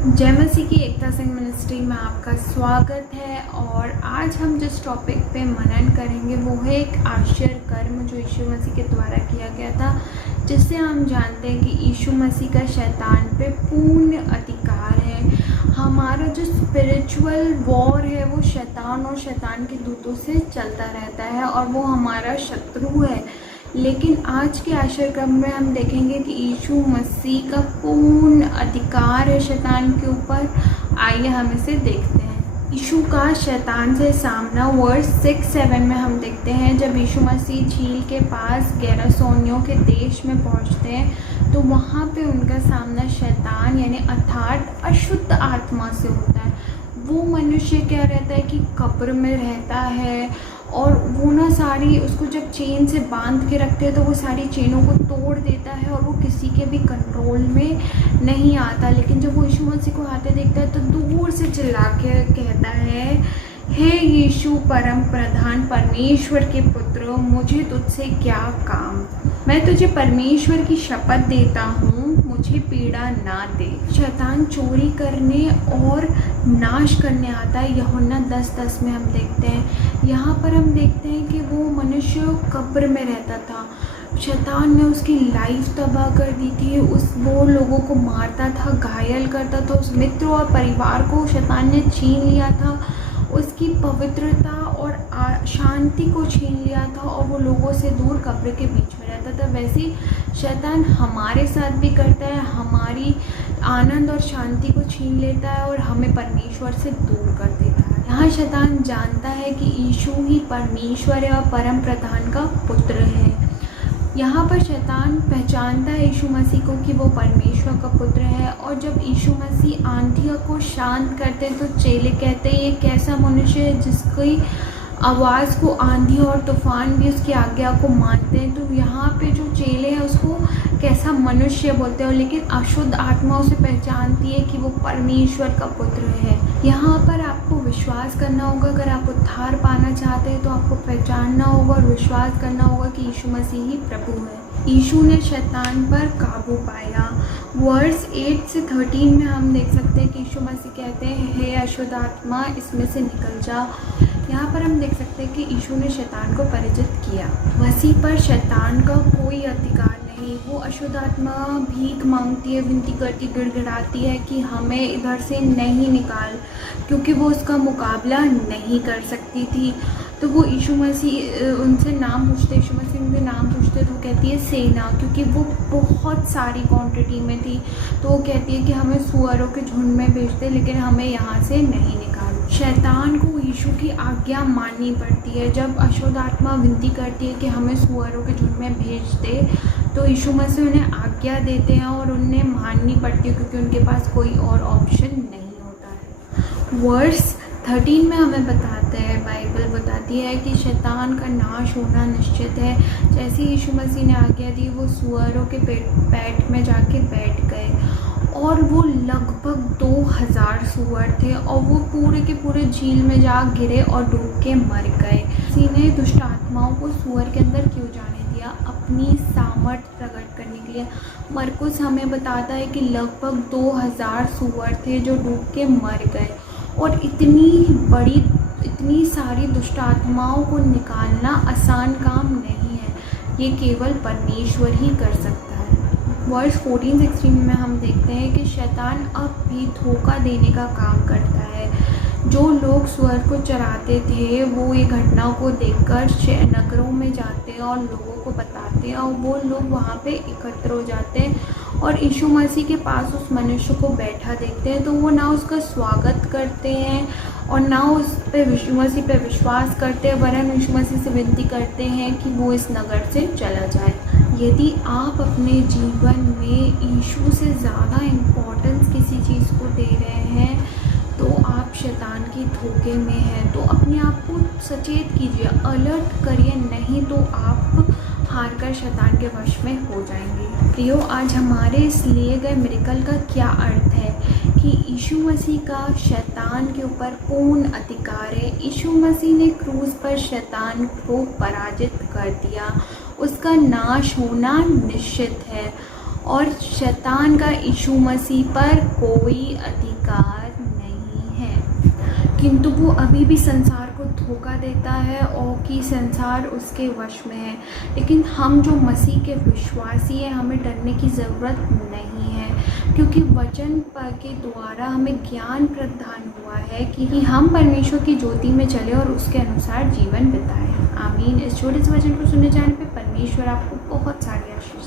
जय मसीह की एकता सिंह मिनिस्ट्री में आपका स्वागत है। और आज हम जिस टॉपिक पे मनन करेंगे वो है एक आश्चर्य कर्म जो यीशु मसीह के द्वारा किया गया था, जिससे हम जानते हैं कि यीशु मसीह का शैतान पे पूर्ण अधिकार है। हमारा जो स्पिरिचुअल वॉर है वो शैतान और शैतान के दूतों से चलता रहता है और वो हमारा शत्रु है। लेकिन आज के आश्चर्य क्रम में हम देखेंगे कि यीशु मसीह का पूर्ण अधिकार है शैतान के ऊपर। आइए हम इसे देखते हैं। यीशु का शैतान से सामना वर्स 6-7 में हम देखते हैं। जब यीशु मसीह झील के पास गेरासोनियों के देश में पहुंचते हैं तो वहाँ पे उनका सामना शैतान यानी अर्थात अशुद्ध आत्मा से होता है। वो मनुष्य क्या रहता है कि कब्र में रहता है और वो ना सारी उसको जब चेन से बांध के रखते हैं तो वो सारी चेनों को तोड़ देता है और वो किसी के भी कंट्रोल में नहीं आता। लेकिन जब वो यीशु मसीह को आते देखता है तो दूर से चिल्ला के कहता है, हे यीशु परम प्रधान परमेश्वर के पुत्र, मुझे तुझसे क्या काम। मैं तुझे परमेश्वर की शपथ देता हूँ, मुझे पीड़ा ना दे। शैतान चोरी करने और नाश करने आता है। यूहन्ना 10:10 में हम देखते हैं। यहाँ पर हम देखते हैं कि वो मनुष्य कब्र में रहता था। शैतान ने उसकी लाइफ तबाह कर दी थी। वो लोगों को मारता था, घायल करता था। उस मित्र और परिवार को शैतान ने छीन लिया था, उसकी पवित्रता और शांति को छीन लिया था और वो लोगों से दूर कब्र के बीच में रहता था। वैसे ही शैतान हमारे साथ भी करता है, हमारी आनंद और शांति को छीन लेता है और हमें परमेश्वर से दूर कर देता है। यहाँ शैतान जानता है कि यीशु ही परमेश्वर है और परम प्रधान का पुत्र है। यहाँ पर शैतान पहचानता है यीशु मसीह को कि वो परमेश्वर का पुत्र है। और जब यीशु मसीह आंधियों को शांत करते हैं तो चेले कहते हैं ये कैसा मनुष्य है जिसकी आवाज़ को आंधी और तूफान भी उसकी आज्ञा को मानते हैं। तो यहाँ पे जो चेले हैं उसको कैसा मनुष्य बोलते हैं, लेकिन अशुद्ध आत्मा उसे पहचानती है कि वो परमेश्वर का पुत्र है। यहाँ पर आपको विश्वास करना होगा। अगर आप उद्धार पाना चाहते हैं तो आपको पहचानना होगा और विश्वास करना होगा कि यीशु मसीह ही प्रभु है। यीशु ने शैतान पर काबू पाया। वर्स 8-13 में हम देख सकते हैं कि यीशु मसीह कहते हैं, हे अशुद्ध आत्मा इसमें से निकल जा। यहाँ पर हम देख सकते हैं कि यीशु ने शैतान को पराजित किया। मसीह पर शैतान का कोई अधिकार नहीं। वो अशुद्ध आत्मा भीख मांगती है, विनती करती, गिड़गिड़ाती है कि हमें इधर से नहीं निकाल, क्योंकि वो उसका मुकाबला नहीं कर सकती थी। तो वो यीशु मसीह उनसे नाम पूछते, यीशु मसीह उनसे नाम पूछते तो वो कहती है सेना, क्योंकि वो बहुत सारी क्वांटिटी में थी। तो वो कहती है कि हमें सुअरों के झुंड में भेज दे, लेकिन हमें यहाँ से नहीं निकालो। शैतान को यीशु की आज्ञा माननी पड़ती है। जब अशुद्ध आत्मा विनती करती है कि हमें सुअरों के झुंड में भेज दे तो यीशु मसीह उन्हें आज्ञा देते हैं और उन्हें माननी पड़ती है, क्योंकि उनके पास कोई और ऑप्शन नहीं होता है। वर्स 13 में हमें बताते हैं, बाइबल बताती है कि शैतान का नाश होना निश्चित है। जैसे यीशु मसीह ने आज्ञा दी वो सुअरों के पेट में जाके बैठ गए और वो लगभग 2000 सुअर थे और वो पूरे के पूरे झील में जा गिरे और डूब के मर गए। किसी ने दुष्ट आत्माओं को सुअर के अंदर क्यों जाने दिया? अपनी सामर्थ्य प्रकट करने के लिए। मरकुस हमें बताता है कि लगभग 2000 सुअर थे जो डूब के मर गए। और इतनी सारी दुष्ट आत्माओं को निकालना आसान काम नहीं है, ये केवल परमेश्वर ही कर सकता है। वर्स 14-16 में हम देखते हैं कि शैतान अब भी धोखा देने का काम करता है। जो लोग सुअर को चराते थे वो ये घटना को देखकर नगरों में जाते हैं और लोगों को बताते हैं और वो लोग वहाँ पे एकत्र हो जाते हैं और यीशु मसीह के पास उस मनुष्य को बैठा देखते हैं। तो वो ना उसका स्वागत करते हैं और ना उस पे यीशु मसीह पे विश्वास करते हैं, वरन यीशु मसीह से विनती करते हैं कि वो इस नगर से चला जाए। यदि आप अपने जीवन में यीशु से ज़्यादा इम्पोर्टेंस किसी चीज़ को दे रहे हैं तो आप शैतान की धोखे में हैं। तो अपने आप को सचेत कीजिए, अलर्ट करिए, नहीं तो आप हार कर शैतान के वश में हो जाएंगे। प्रियो, आज हमारे इस लिए गए मिरेकल का क्या अर्थ है कि यीशु मसीह का शैतान के ऊपर पूर्ण अधिकार है। यीशु मसीह ने क्रूस पर शैतान को पराजित कर दिया, उसका नाश होना निश्चित है। और शैतान का यीशु मसीह पर कोई अधिकार नहीं है, किंतु वो अभी भी संसार को धोखा देता है और कि संसार उसके वश में है। लेकिन हम जो मसीह के विश्वासी हैं, हमें डरने की ज़रूरत नहीं है, क्योंकि वचन के द्वारा हमें ज्ञान प्रदान हुआ है कि हम परमेश्वर की ज्योति में चले और उसके अनुसार जीवन बिताएं। आमीन। इस छोटे से वचन को सुनने जाने पे परमेश्वर आपको बहुत सारी आशीष